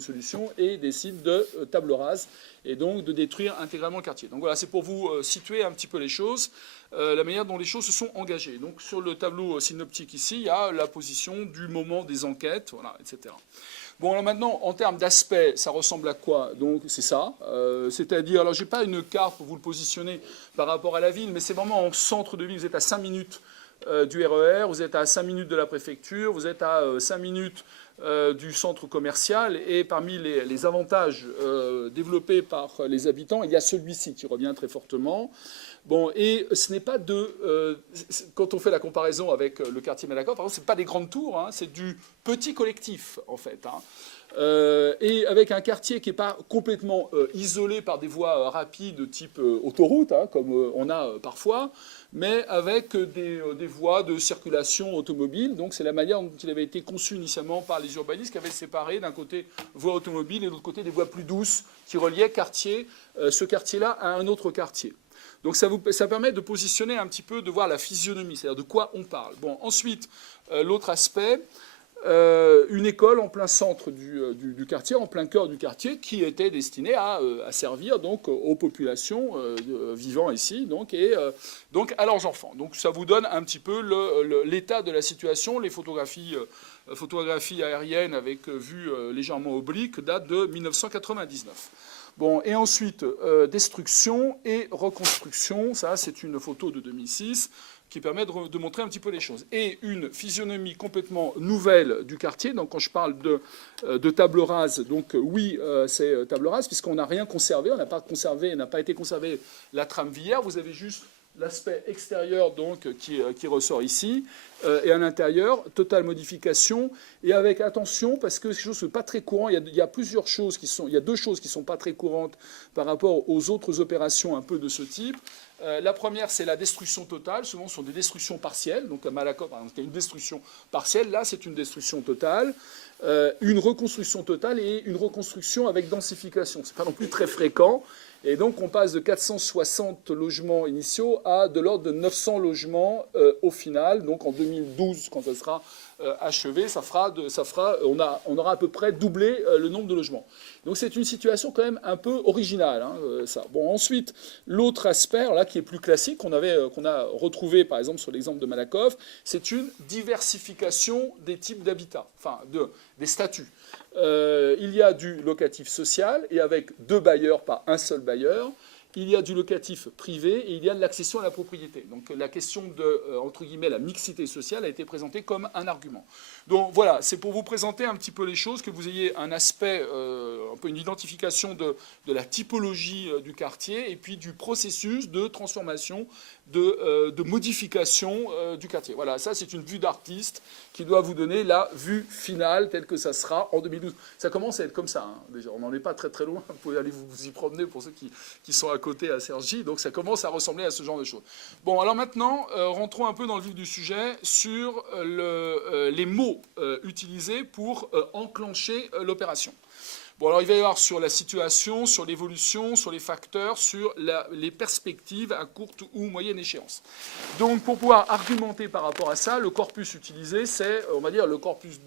solution et décide de table rase et donc de détruire intégralement le quartier. Donc voilà, c'est pour vous situer un petit peu les choses, la manière dont les choses se sont engagées. Donc sur le tableau synoptique ici, il y a la position du moment des enquêtes, voilà, etc. Bon, alors maintenant, en termes d'aspect, ça ressemble à quoi? Donc c'est ça, c'est-à-dire, alors j'ai pas une carte pour vous le positionner par rapport à la ville, mais c'est vraiment en centre de ville, vous êtes à 5 minutes du RER, vous êtes à 5 minutes de la préfecture, vous êtes à 5 minutes du centre commercial, et parmi les avantages développés par les habitants, il y a celui-ci qui revient très fortement. Bon, et ce n'est pas quand on fait la comparaison avec le quartier Malakoff, par exemple, ce n'est pas des grandes tours, hein, c'est du petit collectif, en fait. Hein. Et avec un quartier qui n'est pas complètement isolé par des voies rapides type autoroute, hein, comme on a parfois, mais avec des voies de circulation automobile. Donc c'est la manière dont il avait été conçu initialement par les urbanistes, qui avaient séparé d'un côté voies automobiles et de l'autre côté des voies plus douces qui reliaient ce quartier-là à un autre quartier. Donc ça permet de positionner un petit peu, de voir la physionomie, c'est-à-dire de quoi on parle. Bon, ensuite, l'autre aspect, une école en plein centre du quartier, en plein cœur du quartier, qui était destinée à servir donc aux populations vivant ici, donc, et donc à leurs enfants. Donc ça vous donne un petit peu l'état de la situation. Les photographies aériennes avec vue légèrement oblique datent de 1999. Bon, et ensuite, destruction et reconstruction, ça c'est une photo de 2006 qui permet de montrer un petit peu les choses. Et une physionomie complètement nouvelle du quartier, donc quand je parle de table rase, donc oui, c'est table rase, puisqu'on n'a rien conservé, on n'a pas été conservé la trame Villers, vous avez juste l'aspect extérieur donc, qui ressort ici, et à l'intérieur, totale modification, et avec attention, parce que c'est quelque chose qui n'est pas très courant, il y a plusieurs choses il y a deux choses qui ne sont pas très courantes par rapport aux autres opérations un peu de ce type. La première, c'est la destruction totale. Souvent, ce sont des destructions partielles. Donc, à Malakoff, par exemple, il y a une destruction partielle. Là, c'est une destruction totale. Une reconstruction totale et une reconstruction avec densification. Ce n'est pas non plus très fréquent. Et donc, on passe de 460 logements initiaux à de l'ordre de 900 logements au final. Donc, en 2012, quand ça sera achevé, on aura à peu près doublé le nombre de logements. Donc, c'est une situation quand même un peu originale. Hein, ça. Bon, ensuite, l'autre aspect, là, qui est plus classique, qu'on a retrouvé, par exemple, sur l'exemple de Malakoff, c'est une diversification des types d'habitat, enfin, des statuts. Il y a du locatif social, et avec 2 bailleurs, pas un seul bailleur. Il y a du locatif privé et il y a de l'accession à la propriété. Donc la question de, entre guillemets, la mixité sociale a été présentée comme un argument. Donc voilà, c'est pour vous présenter un petit peu les choses, que vous ayez un aspect, un peu une identification de la typologie du quartier et puis du processus de transformation, de modification du quartier. Voilà, ça c'est une vue d'artiste qui doit vous donner la vue finale telle que ça sera en 2012. Ça commence à être comme ça, hein, déjà. On n'en est pas très très loin, vous pouvez aller vous y promener pour ceux qui sont à côté à Cergy, donc ça commence à ressembler à ce genre de choses. Bon, alors maintenant, rentrons un peu dans le vif du sujet sur les mots utilisés pour enclencher l'opération. Bon, alors il va y avoir sur la situation, sur l'évolution, sur les facteurs, sur les perspectives à courte ou moyenne échéance. Donc pour pouvoir argumenter par rapport à ça, le corpus utilisé, c'est, on va dire, le corpus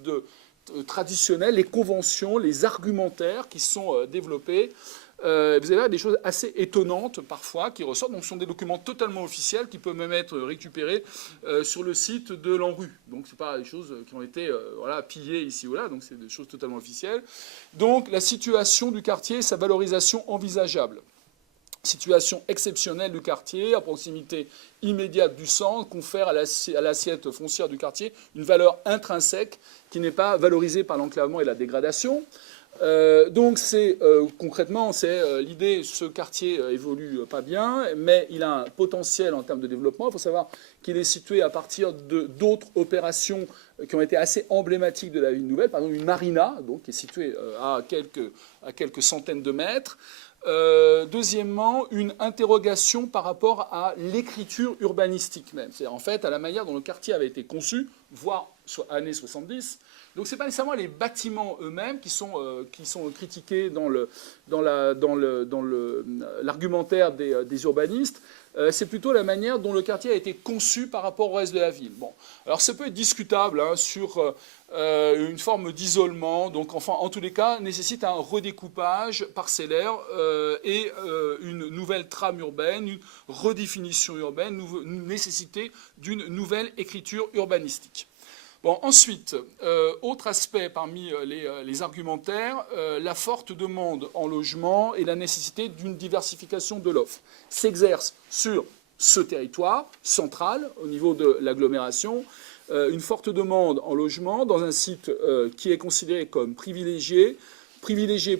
traditionnel, les conventions, les argumentaires qui sont développés. Vous allez voir des choses assez étonnantes parfois qui ressortent. Donc, ce sont des documents totalement officiels qui peuvent même être récupérés sur le site de l'ANRU. Donc, ce ne sont pas des choses qui ont été pillées ici ou là. Donc, c'est des choses totalement officielles. Donc, la situation du quartier et sa valorisation envisageable. Situation exceptionnelle du quartier, à proximité immédiate du centre, confère à l'assiette foncière du quartier une valeur intrinsèque qui n'est pas valorisée par l'enclavement et la dégradation. Donc concrètement, c'est l'idée, ce quartier évolue pas bien, mais il a un potentiel en termes de développement. Il faut savoir qu'il est situé à partir d'autres opérations qui ont été assez emblématiques de la ville nouvelle, par exemple une marina, donc, qui est située à quelques centaines de mètres. Deuxièmement, une interrogation par rapport à l'écriture urbanistique même. C'est-à-dire en fait à la manière dont le quartier avait été conçu, voire années 70, Donc ce n'est pas nécessairement les bâtiments eux-mêmes qui sont critiqués dans l'argumentaire des urbanistes, c'est plutôt la manière dont le quartier a été conçu par rapport au reste de la ville. Bon. Alors ça peut être discutable hein, sur une forme d'isolement, donc enfin en tous les cas nécessite un redécoupage parcellaire et une nouvelle trame urbaine, une redéfinition urbaine, nécessité d'une nouvelle écriture urbanistique. Bon, ensuite, autre aspect parmi les argumentaires, la forte demande en logement et la nécessité d'une diversification de l'offre s'exerce sur ce territoire central au niveau de l'agglomération, une forte demande en logement dans un site qui est considéré comme privilégié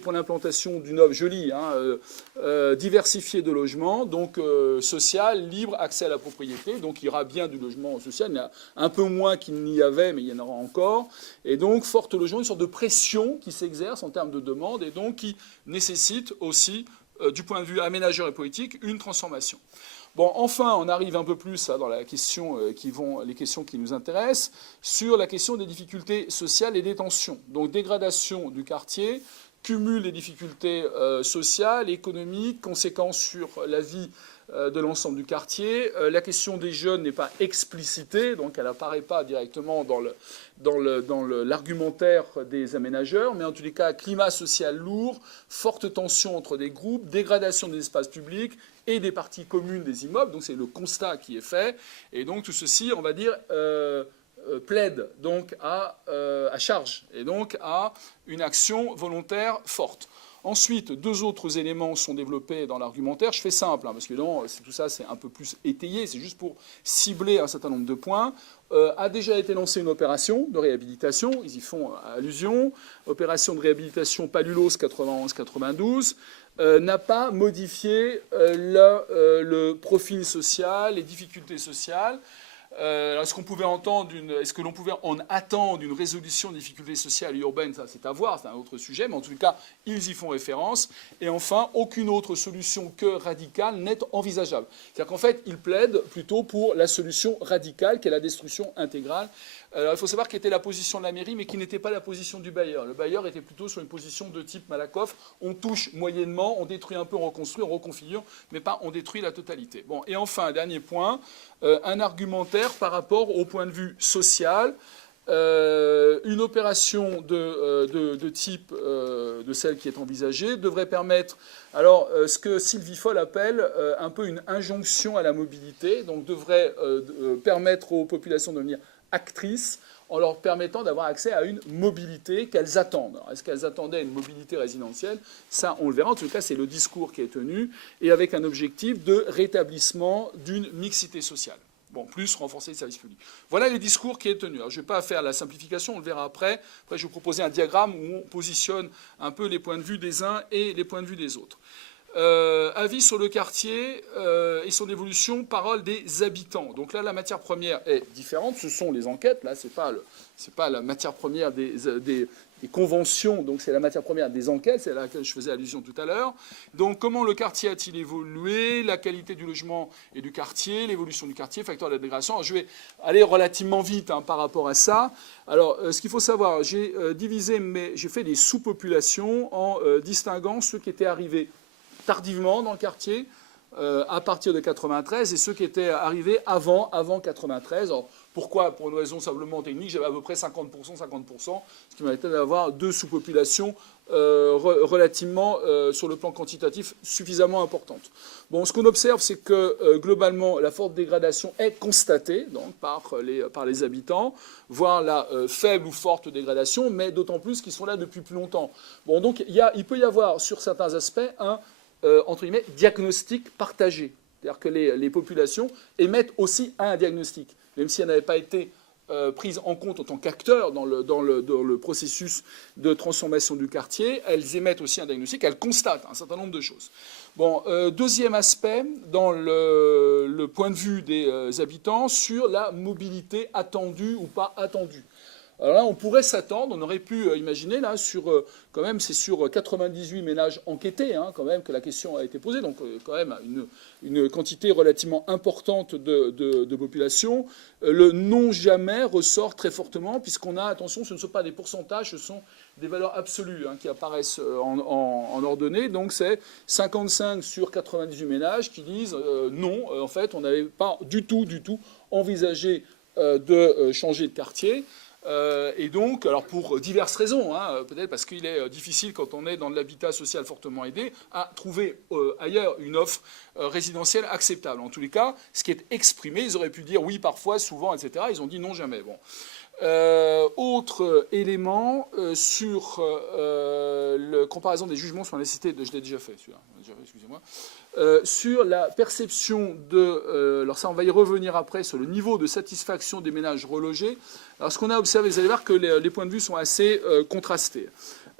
pour l'implantation d'une offre jolie, diversifiée de logements, donc social, libre, accès à la propriété. Donc il y aura bien du logement social, il y en a un peu moins qu'il n'y avait, mais il y en aura encore. Et donc forte logement, une sorte de pression qui s'exerce en termes de demande et donc qui nécessite aussi, du point de vue aménageur et politique, une transformation. Bon, enfin, on arrive un peu plus dans la question les questions qui nous intéressent, sur la question des difficultés sociales et des tensions. Donc, dégradation du quartier, cumul des difficultés sociales, économiques, conséquences sur la vie de l'ensemble du quartier. La question des jeunes n'est pas explicitée, donc elle n'apparaît pas directement dans l'argumentaire des aménageurs, mais en tous les cas, climat social lourd, forte tension entre des groupes, dégradation des espaces publics et des parties communes des immeubles, donc c'est le constat qui est fait, et donc tout ceci, on va dire, plaide donc à charge, et donc à une action volontaire forte. Ensuite, deux autres éléments sont développés dans l'argumentaire. Je fais simple, hein, parce que non, tout ça, c'est un peu plus étayé. C'est juste pour cibler un certain nombre de points. A déjà été lancée une opération de réhabilitation. Ils y font allusion. Opération de réhabilitation Palulos 91-92. N'a pas modifié le profil social, les difficultés sociales. Est-ce que l'on pouvait en attendre une résolution des difficultés sociales et urbaines? Ça, c'est à voir, c'est un autre sujet, mais en tout cas, ils y font référence. Et enfin, aucune autre solution que radicale n'est envisageable. C'est-à-dire qu'en fait, ils plaident plutôt pour la solution radicale, qui est la destruction intégrale. Alors, il faut savoir quelle était la position de la mairie, mais qui n'était pas la position du bailleur. Le bailleur était plutôt sur une position de type Malakoff. On touche moyennement, on détruit un peu, on reconstruit, on reconfigure, mais pas on détruit la totalité. Bon, et enfin, dernier point, un argumentaire par rapport au point de vue social. Une opération de type de celle qui est envisagée devrait permettre, alors ce que Sylvie Foll appelle un peu une injonction à la mobilité, donc devrait permettre aux populations de devenir actrices en leur permettant d'avoir accès à une mobilité qu'elles attendent. Est-ce qu'elles attendaient une mobilité résidentielle? Ça, on le verra. En tout cas, c'est le discours qui est tenu, et avec un objectif de rétablissement d'une mixité sociale. Bon, plus renforcer les services publics. Voilà les discours qui est tenu. Alors, je ne vais pas faire la simplification, on le verra après. Après, je vais vous proposer un diagramme où on positionne un peu les points de vue des uns et les points de vue des autres. Avis sur le quartier et son évolution, parole des habitants. Donc là, la matière première est différente. Ce sont les enquêtes. Là, c'est pas la matière première des conventions. Donc c'est la matière première des enquêtes. C'est à laquelle je faisais allusion tout à l'heure. Donc comment le quartier a-t-il évolué? La qualité du logement et du quartier, l'évolution du quartier, facteur de la dégradation. Alors, je vais aller relativement vite par rapport à ça. Alors, ce qu'il faut savoir, j'ai fait des sous-populations en distinguant ceux qui étaient arrivés tardivement dans le quartier, à partir de 93, et ceux qui étaient arrivés avant 93. Alors, pourquoi? Pour une raison simplement technique, j'avais à peu près 50%, ce qui m'a été d'avoir deux sous-populations relativement, sur le plan quantitatif, suffisamment importantes. Bon, ce qu'on observe, c'est que globalement, la forte dégradation est constatée donc, par les habitants, voire la faible ou forte dégradation, mais d'autant plus qu'ils sont là depuis plus longtemps. Bon, donc il peut y avoir, sur certains aspects, un entre guillemets, diagnostic partagé. C'est-à-dire que les populations émettent aussi un diagnostic, même si elles n'avaient pas été prises en compte en tant qu'acteurs dans le processus de transformation du quartier, elles émettent aussi un diagnostic, elles constatent un certain nombre de choses. Bon, deuxième aspect, dans le point de vue des habitants, sur la mobilité attendue ou pas attendue. Alors là, on pourrait s'attendre, on aurait pu imaginer, là, quand même, c'est sur 98 ménages enquêtés, hein, quand même, que la question a été posée, donc quand même une quantité relativement importante de population. Le non jamais ressort très fortement, puisqu'on a, attention, ce ne sont pas des pourcentages, ce sont des valeurs absolues hein, qui apparaissent en ordonnée. Donc c'est 55 sur 98 ménages qui disent non, en fait, on n'avait pas du tout envisagé de changer de quartier. Et donc, alors pour diverses raisons, hein, peut-être parce qu'il est difficile quand on est dans de l'habitat social fortement aidé à trouver ailleurs une offre résidentielle acceptable. En tous les cas, ce qui est exprimé, ils auraient pu dire oui parfois, souvent, etc. Ils ont dit non jamais. Bon. Autre élément sur la comparaison des jugements sur la nécessité de, je l'ai déjà fait, celui-là, excusez-moi, sur la perception de, alors ça on va y revenir après, sur le niveau de satisfaction des ménages relogés. Alors ce qu'on a observé, vous allez voir que les points de vue sont assez contrastés.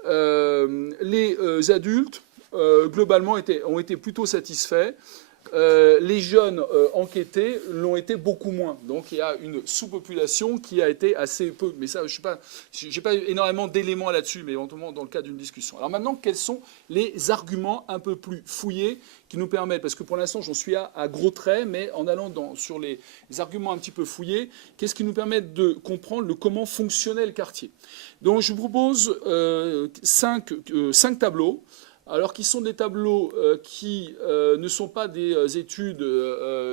Les adultes, globalement, ont été plutôt satisfaits. Les jeunes enquêtés l'ont été beaucoup moins. Donc il y a une sous-population qui a été assez peu. Mais ça, je n'ai pas énormément d'éléments là-dessus, mais éventuellement dans le cadre d'une discussion. Alors maintenant, quels sont les arguments un peu plus fouillés qui nous permettent, parce que pour l'instant j'en suis à gros traits, mais en allant sur les arguments un petit peu fouillés, qu'est-ce qui nous permet de comprendre comment fonctionnait le quartier. Donc je vous propose 5 tableaux. Alors qui sont des tableaux qui ne sont pas des études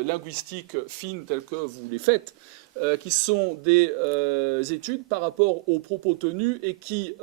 linguistiques fines telles que vous les faites, qui sont des études par rapport aux propos tenus et qui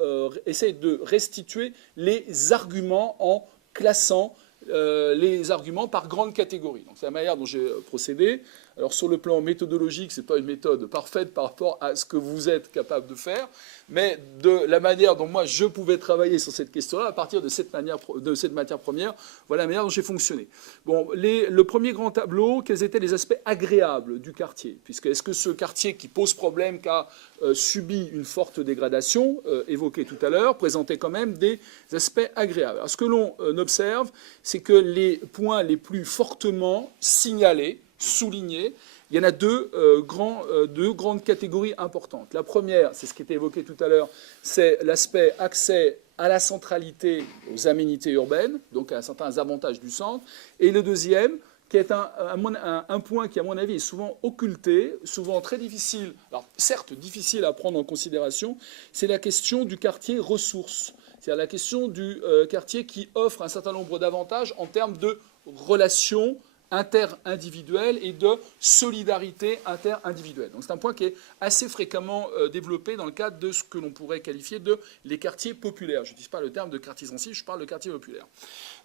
essayent de restituer les arguments en classant les arguments par grande catégorie. Donc c'est la manière dont j'ai procédé. Alors sur le plan méthodologique, ce n'est pas une méthode parfaite par rapport à ce que vous êtes capable de faire, mais de la manière dont moi je pouvais travailler sur cette question-là, à partir de cette matière première, voilà la manière dont j'ai fonctionné. Bon, le premier grand tableau, quels étaient les aspects agréables du quartier? Puisque est-ce que ce quartier qui pose problème, qui a subi une forte dégradation, évoquée tout à l'heure, présentait quand même des aspects agréables? Alors ce que l'on observe, c'est que les points les plus fortement signalés, souligné, il y en a deux grandes catégories importantes. La première, c'est ce qui était évoqué tout à l'heure, c'est l'aspect accès à la centralité, aux aménités urbaines, donc à certains avantages du centre. Et le deuxième, qui est un point qui, à mon avis, est souvent occulté, souvent très difficile, alors certes difficile à prendre en considération, c'est la question du quartier ressources. C'est-à-dire la question du quartier qui offre un certain nombre d'avantages en termes de relations inter-individuelle et de solidarité inter-individuelle. Donc c'est un point qui est assez fréquemment développé dans le cadre de ce que l'on pourrait qualifier de les quartiers populaires. Je n'utilise pas le terme de quartier sensible, je parle de quartier populaire.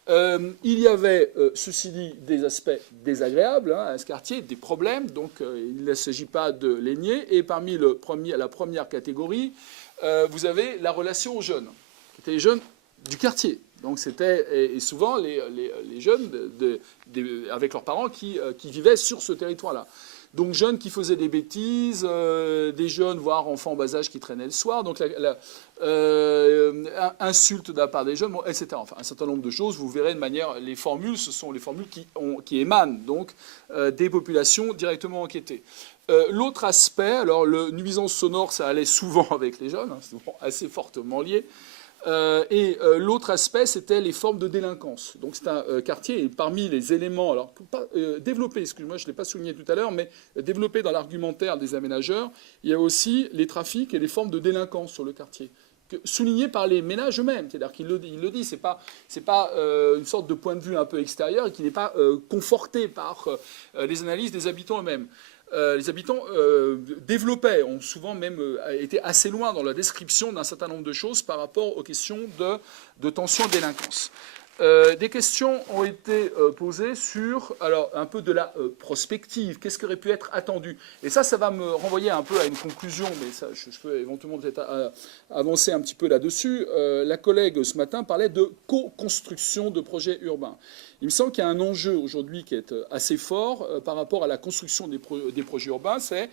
Il y avait, ceci dit, des aspects désagréables à ce quartier, des problèmes, donc il ne s'agit pas de les nier. Et parmi la première catégorie, vous avez la relation aux jeunes, qui étaient les jeunes du quartier. Donc c'était et souvent les jeunes avec leurs parents qui vivaient sur ce territoire-là. Donc jeunes qui faisaient des bêtises, des jeunes, voire enfants en bas âge qui traînaient le soir, donc insultes de la part des jeunes, bon, etc. Enfin, un certain nombre de choses, vous verrez de manière, les formules, ce sont les formules qui émanent donc des populations directement enquêtées. L'autre aspect, alors le nuisance sonore, ça allait souvent avec les jeunes, hein, c'est souvent assez fortement lié. Et l'autre aspect, c'était les formes de délinquance. Donc c'est un quartier, et parmi les éléments, alors développés, excusez-moi, je ne l'ai pas souligné tout à l'heure, mais développé dans l'argumentaire des aménageurs, il y a aussi les trafics et les formes de délinquance sur le quartier, soulignés par les ménages eux-mêmes. C'est-à-dire qu'il le dit, c'est pas une sorte de point de vue un peu extérieur et qui n'est pas conforté par les analyses des habitants eux-mêmes. Les habitants développaient, ont souvent même été assez loin dans la description d'un certain nombre de choses par rapport aux questions de tension de délinquance. Des questions ont été posées sur alors, un peu de la prospective. Qu'est-ce qui aurait pu être attendu? Et ça va me renvoyer un peu à une conclusion, mais ça, je peux éventuellement peut-être avancer un petit peu là-dessus. La collègue ce matin parlait de co-construction de projets urbains. Il me semble qu'il y a un enjeu aujourd'hui qui est assez fort par rapport à la construction des projets urbains, c'est